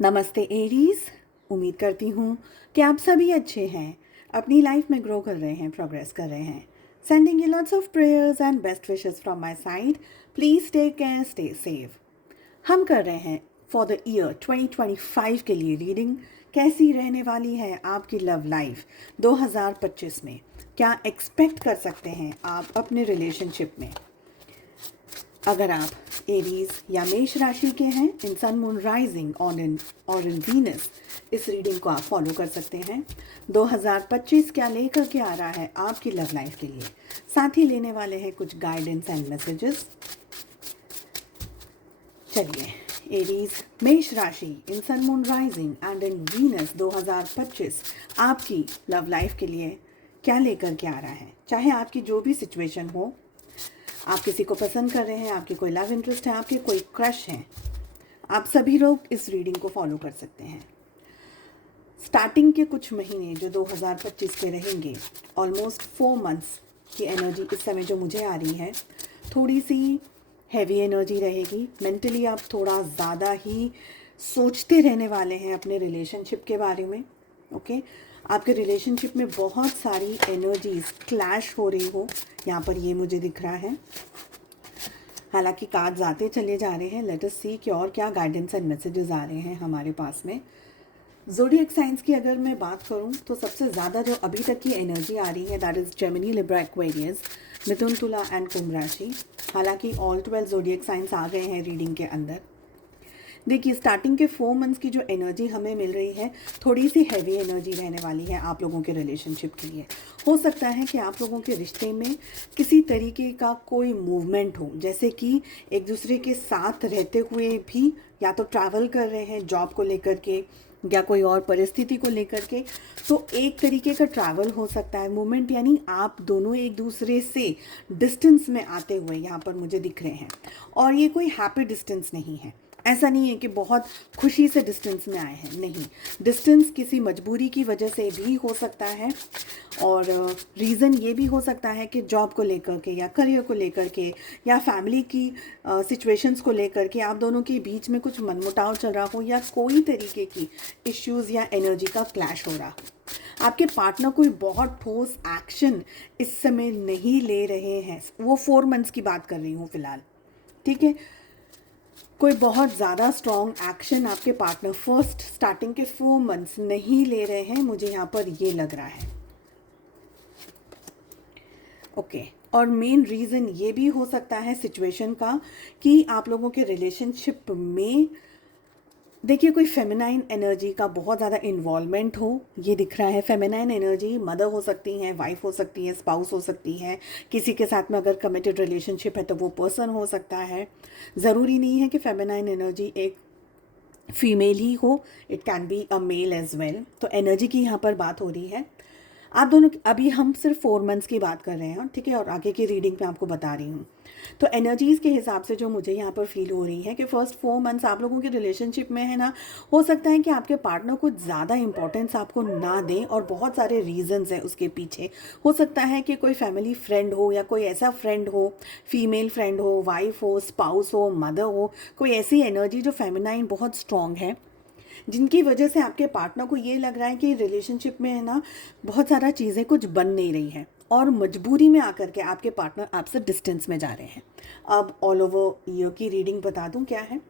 नमस्ते एरीज। उम्मीद करती हूँ कि आप सभी अच्छे हैं, अपनी लाइफ में ग्रो कर रहे हैं, प्रोग्रेस कर रहे हैं। Sending you lots of prayers and best wishes from my side. Please take care, stay safe. हम कर रहे हैं फॉर द ईयर 2025 के लिए रीडिंग। कैसी रहने वाली है आपकी लव लाइफ 2025 में? क्या एक्सपेक्ट कर सकते हैं आप अपने रिलेशनशिप में? अगर आप एरीज या मेष राशि के हैं, in sun moon rising and in और इन वीनस, इस रीडिंग को आप फॉलो कर सकते हैं। 2025 क्या लेकर के आ रहा है आपकी लव लाइफ के लिए? साथ ही लेने वाले हैं कुछ गाइडेंस एंड मैसेजेस। चलिए, एरीज मेष राशि in sun moon rising and in Venus 2025 आपकी लव लाइफ के लिए क्या लेकर के आ रहा है? चाहे आपकी जो भी सिचुएशन हो, आप किसी को पसंद कर रहे हैं, आपकी कोई लव इंटरेस्ट है, आपके कोई क्रश है, आप सभी लोग इस रीडिंग को फॉलो कर सकते हैं। स्टार्टिंग के कुछ महीने जो 2025 के रहेंगे, ऑलमोस्ट 4 मंथ्स की एनर्जी इस समय जो मुझे आ रही है, थोड़ी सी हैवी एनर्जी रहेगी। मेंटली आप थोड़ा ज़्यादा ही सोचते रहने वाले हैं अपने रिलेशनशिप के बारे में। ओके, आपके रिलेशनशिप में बहुत सारी एनर्जीज क्लैश हो रही हो, यहाँ पर ये मुझे दिख रहा है। हालांकि कार्ड्स आते चले जा रहे हैं। लेट अस सी कि और क्या गाइडेंस एंड मैसेजेस आ रहे हैं हमारे पास में। ज़ोडिएक साइंस की अगर मैं बात करूं तो सबसे ज़्यादा जो अभी तक की एनर्जी आ रही है, that is Gemini, Libra, Aquarius, मिथुन, तुला एंड कुंभ राशि। हालांकि ऑल 12 ज़ोडिएक साइंस आ गए हैं रीडिंग के अंदर। देखिए, स्टार्टिंग के 4 मंथ्स की जो एनर्जी हमें मिल रही है, थोड़ी सी हैवी एनर्जी रहने वाली है आप लोगों के रिलेशनशिप के लिए। हो सकता है कि आप लोगों के रिश्ते में किसी तरीके का कोई मूवमेंट हो, जैसे कि एक दूसरे के साथ रहते हुए भी या तो ट्रैवल कर रहे हैं जॉब को लेकर के या कोई और परिस्थिति को लेकर के, तो एक तरीके का ट्रैवल हो सकता है। मूवमेंट यानी आप दोनों एक दूसरे से डिस्टेंस में आते हुए यहाँ पर मुझे दिख रहे हैं। और ये कोई हैप्पी डिस्टेंस नहीं है, ऐसा नहीं है कि बहुत खुशी से डिस्टेंस में आए हैं, नहीं। डिस्टेंस किसी मजबूरी की वजह से भी हो सकता है, और रीज़न ये भी हो सकता है कि जॉब को लेकर के या करियर को लेकर के या फैमिली की सिचुएशंस को लेकर के आप दोनों के बीच में कुछ मनमुटाव चल रहा हो, या कोई तरीके की इश्यूज़ या एनर्जी का क्लैश हो रहा हो। आपके पार्टनर कोई बहुत ठोस एक्शन इस समय नहीं ले रहे हैं। वो 4 मंथ्स की बात कर रही हूँ फ़िलहाल, ठीक है। कोई बहुत ज़्यादा स्ट्रॉन्ग एक्शन आपके पार्टनर फर्स्ट स्टार्टिंग के 4 मंथ्स नहीं ले रहे हैं, मुझे यहाँ पर ये लग रहा है। ओके, और मेन रीज़न ये भी हो सकता है सिचुएशन का कि आप लोगों के रिलेशनशिप में, देखिए, कोई फेमिनाइन एनर्जी का बहुत ज़्यादा इन्वॉल्वमेंट हो, ये दिख रहा है। फेमिनाइन एनर्जी मदर हो सकती हैं, वाइफ हो सकती है, स्पाउस हो सकती है, किसी के साथ में अगर कमिटेड रिलेशनशिप है तो वो पर्सन हो सकता है। ज़रूरी नहीं है कि फेमिनाइन एनर्जी एक फीमेल ही हो, it can be a male as well. तो एनर्जी की यहाँ पर बात हो रही है। आप दोनों, अभी हम सिर्फ 4 मंथ्स की बात कर रहे हैं, ठीक है, और आगे की रीडिंग मैं आपको बता रही हूँ। तो एनर्जीज़ के हिसाब से जो मुझे यहाँ पर फील हो रही है कि फर्स्ट 4 मंथ्स आप लोगों के रिलेशनशिप में है ना, हो सकता है कि आपके पार्टनर कुछ ज़्यादा इंपॉर्टेंस आपको ना दें, और बहुत सारे रीजंस हैं उसके पीछे। हो सकता है कि कोई फैमिली फ्रेंड हो, या कोई ऐसा फ्रेंड हो, फीमेल फ्रेंड हो, वाइफ हो, स्पाउस हो, मदर हो, कोई ऐसी एनर्जी जो फेमिनाइन बहुत स्ट्रॉन्ग है, जिनकी वजह से आपके पार्टनर को ये लग रहा है कि रिलेशनशिप में है ना बहुत सारा चीज़ें कुछ बन नहीं रही हैं, और मजबूरी में आकर के आपके पार्टनर आपसे डिस्टेंस में जा रहे हैं। अब ऑल ओवर ईयर की रीडिंग बता दूं क्या है।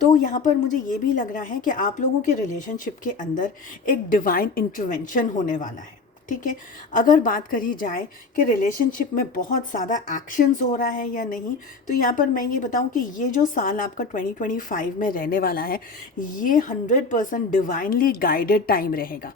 तो यहाँ पर मुझे ये भी लग रहा है कि आप लोगों के रिलेशनशिप के अंदर एक डिवाइन इंटरवेंशन होने वाला है, ठीक है। अगर बात करी जाए कि रिलेशनशिप में बहुत ज़्यादा एक्शंस हो रहा है या नहीं, तो यहाँ पर मैं ये बताऊँ कि ये जो साल आपका 2025 में रहने वाला है, ये 100% डिवाइनली गाइडेड टाइम रहेगा।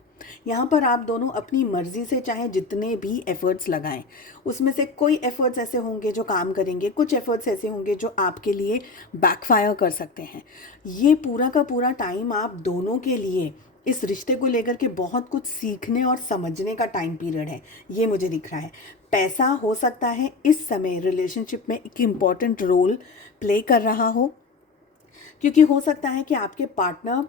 यहाँ पर आप दोनों अपनी मर्जी से चाहे जितने भी एफर्ट्स लगाएं, उसमें से कोई एफर्ट्स ऐसे होंगे जो काम करेंगे, कुछ एफर्ट्स ऐसे होंगे जो आपके लिए बैकफायर कर सकते हैं। ये पूरा का पूरा टाइम आप दोनों के लिए इस रिश्ते को लेकर के बहुत कुछ सीखने और समझने का टाइम पीरियड है, ये मुझे दिख रहा है। पैसा हो सकता है इस समय रिलेशनशिप में एक इम्पॉर्टेंट रोल प्ले कर रहा हो, क्योंकि हो सकता है कि आपके पार्टनर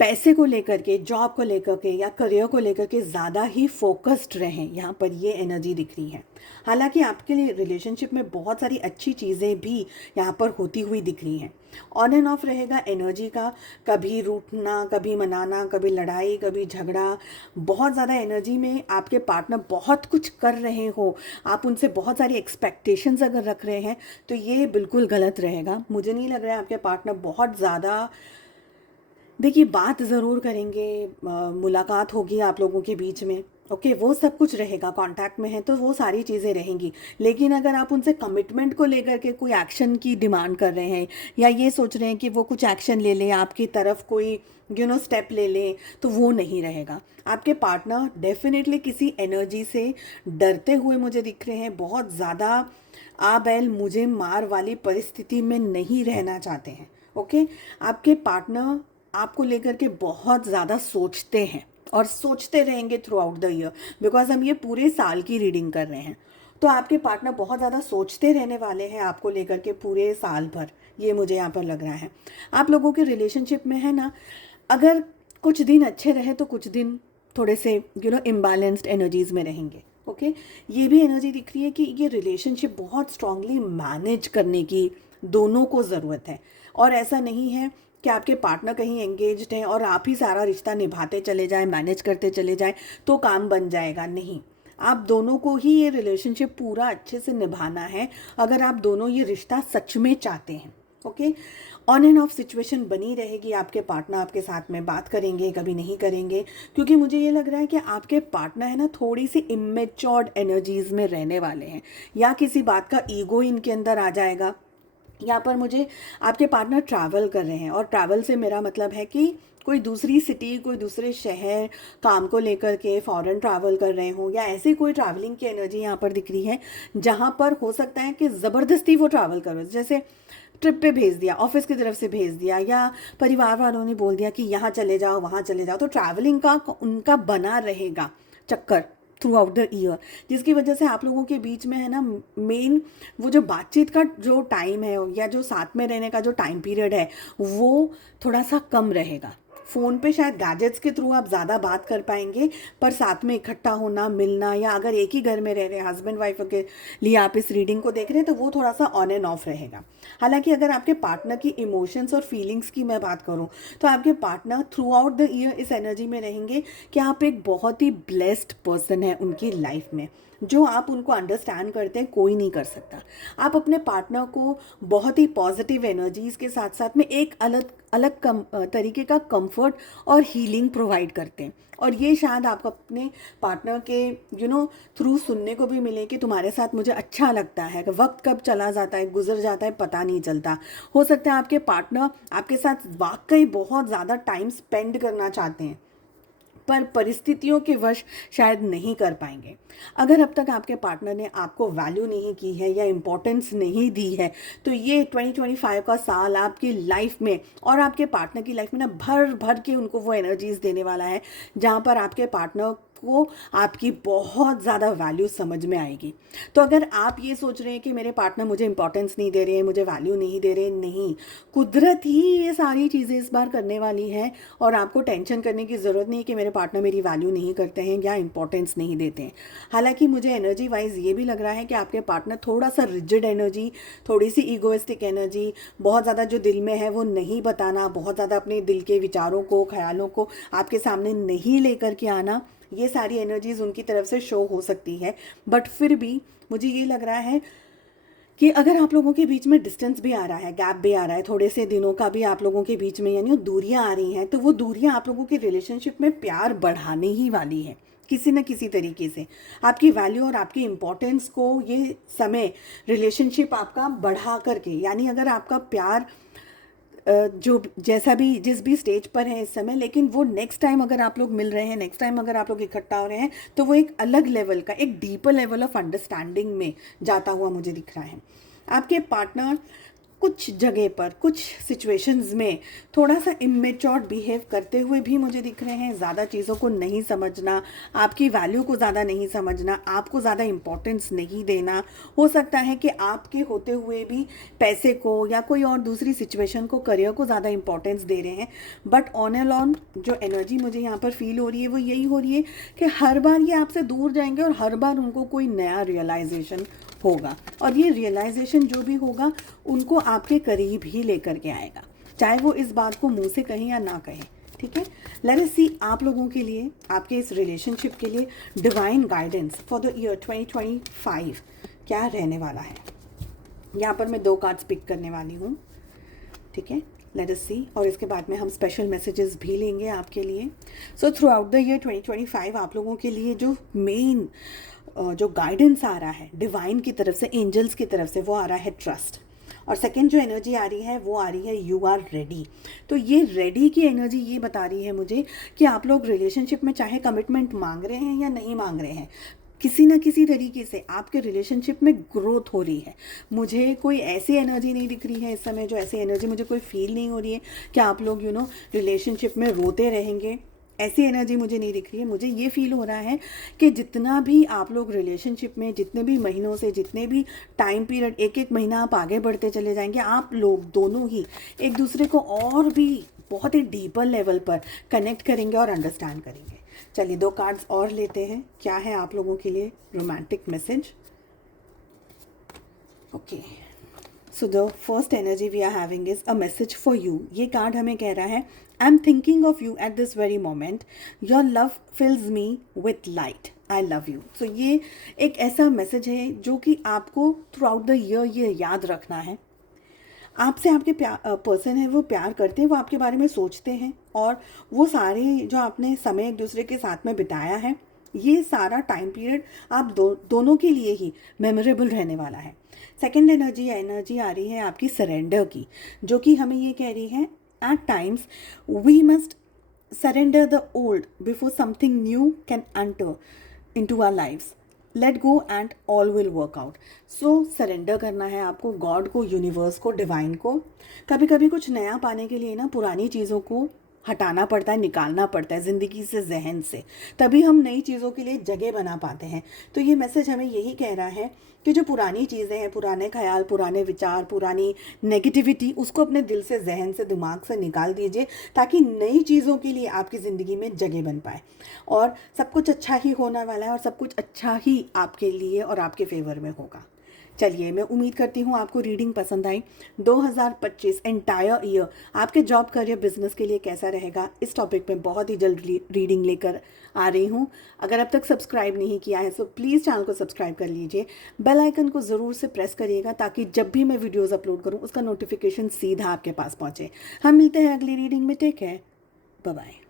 पैसे को लेकर के, जॉब को लेकर के या करियर को लेकर के ज़्यादा ही फोकस्ड रहें, यहाँ पर ये एनर्जी दिख रही है। हालांकि आपके लिए रिलेशनशिप में बहुत सारी अच्छी चीज़ें भी यहाँ पर होती हुई दिख रही हैं। ऑन एंड ऑफ रहेगा एनर्जी का, कभी रूठना, कभी मनाना, कभी लड़ाई, कभी झगड़ा। बहुत ज़्यादा एनर्जी में आपके पार्टनर बहुत कुछ कर रहे हो, आप उनसे बहुत सारी एक्सपेक्टेशंस अगर रख रहे हैं तो ये बिल्कुल गलत रहेगा। मुझे नहीं लग रहा है आपके पार्टनर बहुत ज़्यादा, देखिए बात ज़रूर करेंगे, मुलाकात होगी आप लोगों के बीच में, ओके, वो सब कुछ रहेगा, कांटेक्ट में है तो वो सारी चीज़ें रहेंगी। लेकिन अगर आप उनसे कमिटमेंट को लेकर के कोई एक्शन की डिमांड कर रहे हैं या ये सोच रहे हैं कि वो कुछ एक्शन ले लें, आपकी तरफ कोई स्टेप ले लें, तो वो नहीं रहेगा। आपके पार्टनर डेफिनेटली किसी एनर्जी से डरते हुए मुझे दिख रहे हैं, बहुत ज़्यादा आ बैल मुझे मार वाली परिस्थिति में नहीं रहना चाहते हैं, ओके। आपके पार्टनर आपको लेकर के बहुत ज़्यादा सोचते हैं और सोचते रहेंगे through out the year, because हम ये पूरे साल की रीडिंग कर रहे हैं। तो आपके पार्टनर बहुत ज़्यादा सोचते रहने वाले हैं आपको लेकर के पूरे साल भर, ये मुझे यहाँ पर लग रहा है। आप लोगों के रिलेशनशिप में है ना, अगर कुछ दिन अच्छे रहे तो कुछ दिन थोड़े से इम्बैलेंस्ड एनर्जीज में रहेंगे, ओके। ये भी एनर्जी दिख रही है कि ये रिलेशनशिप बहुत स्ट्रांगली मैनेज करने की दोनों को ज़रूरत है। और ऐसा नहीं है कि आपके पार्टनर कहीं एंगेज्ड हैं और आप ही सारा रिश्ता निभाते चले जाएं, मैनेज करते चले जाएं तो काम बन जाएगा, नहीं। आप दोनों को ही ये रिलेशनशिप पूरा अच्छे से निभाना है अगर आप दोनों ये रिश्ता सच में चाहते हैं, okay. On end of situation बनी रहेगी, आपके पार्टनर आपके साथ में बात करेंगे, कभी नहीं करेंगे, क्योंकि मुझे ये लग रहा है कि आपके पार्टनर है ना थोड़ी सी इमेच्योर्ड एनर्जीज में रहने वाले हैं, या किसी बात का ईगो इनके अंदर आ जाएगा। यहाँ पर मुझे आपके पार्टनर ट्रैवल कर रहे हैं, और ट्रैवल से मेरा मतलब है कि कोई दूसरी सिटी, कोई दूसरे शहर काम को लेकर के फॉरेन ट्रैवल कर रहे हों, या ऐसी कोई ट्रैवलिंग की एनर्जी यहाँ पर दिख रही है जहाँ पर हो सकता है कि ज़बरदस्ती वो ट्रैवल करो, जैसे ट्रिप पे भेज दिया, ऑफिस की तरफ से भेज दिया, या परिवार वालों ने बोल दिया कि यहाँ चले जाओ, वहाँ चले जाओ, तो ट्रैवलिंग का उनका बना रहेगा चक्कर थ्रू आउट द ईयर, जिसकी वजह से आप लोगों के बीच में है ना मेन वो जो बातचीत का जो टाइम है या जो साथ में रहने का जो टाइम पीरियड है वो थोड़ा सा कम रहेगा। फ़ोन पे शायद गैजेट्स के थ्रू आप ज़्यादा बात कर पाएंगे, पर साथ में इकट्ठा होना, मिलना, या अगर एक ही घर में रह रहे हैं हस्बैंड वाइफ के लिए आप इस रीडिंग को देख रहे हैं तो वो थोड़ा सा ऑन एंड ऑफ रहेगा। हालांकि अगर आपके पार्टनर की इमोशंस और फीलिंग्स की मैं बात करूं तो आपके partner through out the year इस एनर्जी में रहेंगे कि आप एक बहुत ही ब्लेस्ड पर्सन है उनकी लाइफ में, जो आप उनको अंडरस्टैंड करते हैं कोई नहीं कर सकता। आप अपने पार्टनर को बहुत ही पॉजिटिव एनर्जीज़ के साथ साथ में एक अलग अलग तरीके का कंफर्ट और हीलिंग प्रोवाइड करते हैं, और ये शायद आप अपने पार्टनर के थ्रू सुनने को भी मिले कि तुम्हारे साथ मुझे अच्छा लगता है, वक्त कब चला जाता है, गुजर जाता है, पता नहीं चलता। हो सकता है आपके पार्टनर आपके साथ वाकई बहुत ज़्यादा टाइम स्पेंड करना चाहते हैं, पर परिस्थितियों के वश शायद नहीं कर पाएंगे। अगर अब तक आपके पार्टनर ने आपको वैल्यू नहीं की है या इम्पोर्टेंस नहीं दी है, तो ये 2025 का साल आपकी लाइफ में और आपके पार्टनर की लाइफ में ना भर भर के उनको वो एनर्जीज देने वाला है, जहाँ पर आपके पार्टनर को आपकी बहुत ज़्यादा वैल्यू समझ में आएगी। तो अगर आप ये सोच रहे हैं कि मेरे पार्टनर मुझे इंपॉर्टेंस नहीं दे रहे हैं, मुझे वैल्यू नहीं दे रहे, नहीं, कुदरत ही ये सारी चीज़ें इस बार करने वाली है, और आपको टेंशन करने की ज़रूरत नहीं कि मेरे पार्टनर मेरी वैल्यू नहीं करते हैं या इंपॉर्टेंस नहीं देते हैं। हालांकि मुझे एनर्जी वाइज ये भी लग रहा है कि आपके पार्टनर थोड़ा सा रिजिड एनर्जी, थोड़ी सी ईगोइस्टिक एनर्जी, बहुत ज़्यादा जो दिल में है वो नहीं बताना, बहुत ज़्यादा अपने दिल के विचारों को, ख्यालों को आपके सामने नहीं लेकर के आना, ये सारी एनर्जीज उनकी तरफ से शो हो सकती है। बट फिर भी मुझे ये लग रहा है कि अगर आप लोगों के बीच में डिस्टेंस भी आ रहा है, गैप भी आ रहा है, थोड़े से दिनों का भी आप लोगों के बीच में यानी दूरियां आ रही हैं, तो वो दूरियां आप लोगों के रिलेशनशिप में प्यार बढ़ाने ही वाली है किसी न किसी तरीके से। आपकी वैल्यू और आपकी इम्पोर्टेंस को ये समय रिलेशनशिप आपका बढ़ा करके, यानी अगर आपका प्यार जो जैसा भी जिस भी स्टेज पर है इस समय, लेकिन वो नेक्स्ट टाइम अगर आप लोग मिल रहे हैं, नेक्स्ट टाइम अगर आप लोग इकट्ठा हो रहे हैं, तो वो एक अलग लेवल का, एक डीपर लेवल ऑफ अंडरस्टैंडिंग में जाता हुआ मुझे दिख रहा है। आपके पार्टनर कुछ जगह पर कुछ सिचुएशंस में थोड़ा सा इमेच्योर बिहेव करते हुए भी मुझे दिख रहे हैं। ज़्यादा चीज़ों को नहीं समझना, आपकी वैल्यू को ज़्यादा नहीं समझना, आपको ज़्यादा इम्पोर्टेंस नहीं देना। हो सकता है कि आपके होते हुए भी पैसे को या कोई और दूसरी सिचुएशन को, करियर को ज़्यादा इंपॉर्टेंस दे रहे हैं। बट ऑन एंड ऑन जो एनर्जी मुझे यहाँ पर फील हो रही है वो यही हो रही है कि हर बार ये आपसे दूर जाएंगे और हर बार उनको कोई नया रियलाइजेशन होगा, और ये रियलाइजेशन जो भी होगा उनको आपके करीब ही लेकर के आएगा, चाहे वो इस बात को मुंह से कहें या ना कहें। ठीक है, लेट अस सी आप लोगों के लिए, आपके इस रिलेशनशिप के लिए divine guidance for the year 2025 क्या रहने वाला है। यहाँ पर मैं 2 कार्ड्स पिक करने वाली हूँ। ठीक है, लेट अस सी, और इसके बाद में हम स्पेशल मैसेजेस भी लेंगे आपके लिए। So through out the year 2025 आप लोगों के लिए जो मेन जो गाइडेंस आ रहा है डिवाइन की तरफ से, एंजल्स की तरफ से, वो आ रहा है ट्रस्ट। और सेकेंड जो एनर्जी आ रही है वो आ रही है यू आर रेडी। तो ये रेडी की एनर्जी ये बता रही है मुझे कि आप लोग रिलेशनशिप में चाहे कमिटमेंट मांग रहे हैं या नहीं मांग रहे हैं, किसी ना किसी तरीके से आपके रिलेशनशिप में ग्रोथ हो रही है। मुझे कोई ऐसी एनर्जी नहीं दिख रही है इस समय, जो ऐसी एनर्जी मुझे कोई फील नहीं हो रही है कि आप लोग रिलेशनशिप में रोते रहेंगे। ऐसी एनर्जी मुझे नहीं दिख रही है। मुझे ये फील हो रहा है कि जितना भी आप लोग रिलेशनशिप में, जितने भी महीनों से, जितने भी टाइम पीरियड, एक एक महीना आप आगे बढ़ते चले जाएंगे, आप लोग दोनों ही एक दूसरे को और भी बहुत ही डीपर लेवल पर कनेक्ट करेंगे और अंडरस्टैंड करेंगे। चलिए 2 कार्ड्स और लेते हैं, क्या है आप लोगों के लिए romantic message. Okay, so the first energy we are having is a message for you. ये कार्ड हमें कह रहा है I am thinking of you at this very moment, your love fills me with light, I love you. So ये एक ऐसा message है जो कि आपको थ्रू आउट द ईयर ये याद रखना है। आपसे आपके पर्सन है वो प्यार करते हैं, वो आपके बारे में सोचते हैं, और वो सारे जो आपने समय एक दूसरे के साथ में बिताया है, ये सारा टाइम पीरियड आप दोनों के लिए ही मेमोरेबल रहने वाला है। सेकेंड एनर्जी आ रही है आपकी सरेंडर की, जो कि हमें ये कह रही है at times we must surrender the old before something new can enter into our lives, let go and all will work out. So surrender करना है आपको, गॉड को, यूनिवर्स को, डिवाइन को। कभी कभी कुछ नया पाने के लिए ना पुरानी चीज़ों को हटाना पड़ता है, निकालना पड़ता है ज़िंदगी से, जहन से, तभी हम नई चीज़ों के लिए जगह बना पाते हैं। तो ये मैसेज हमें यही कह रहा है कि जो पुरानी चीज़ें हैं, पुराने ख्याल, पुराने विचार, पुरानी नेगेटिविटी, उसको अपने दिल से, जहन से, दिमाग से निकाल दीजिए, ताकि नई चीज़ों के लिए आपकी ज़िंदगी में जगह बन पाए। और सब कुछ अच्छा ही होने वाला है, और सब कुछ अच्छा ही आपके लिए और आपके फेवर में होगा। चलिए, मैं उम्मीद करती हूँ आपको रीडिंग पसंद आई। 2025 एंटायर ईयर आपके जॉब, करियर, बिजनेस के लिए कैसा रहेगा, इस टॉपिक में बहुत ही जल्द रीडिंग लेकर आ रही हूँ। अगर अब तक सब्सक्राइब नहीं किया है तो प्लीज़ चैनल को सब्सक्राइब कर लीजिए, बेल आइकन को ज़रूर से प्रेस करिएगा, ताकि जब भी मैं वीडियोज़ अपलोड करूँ उसका नोटिफिकेशन सीधा आपके पास पहुँचे। हम मिलते हैं अगली रीडिंग में। Take care, bye bye.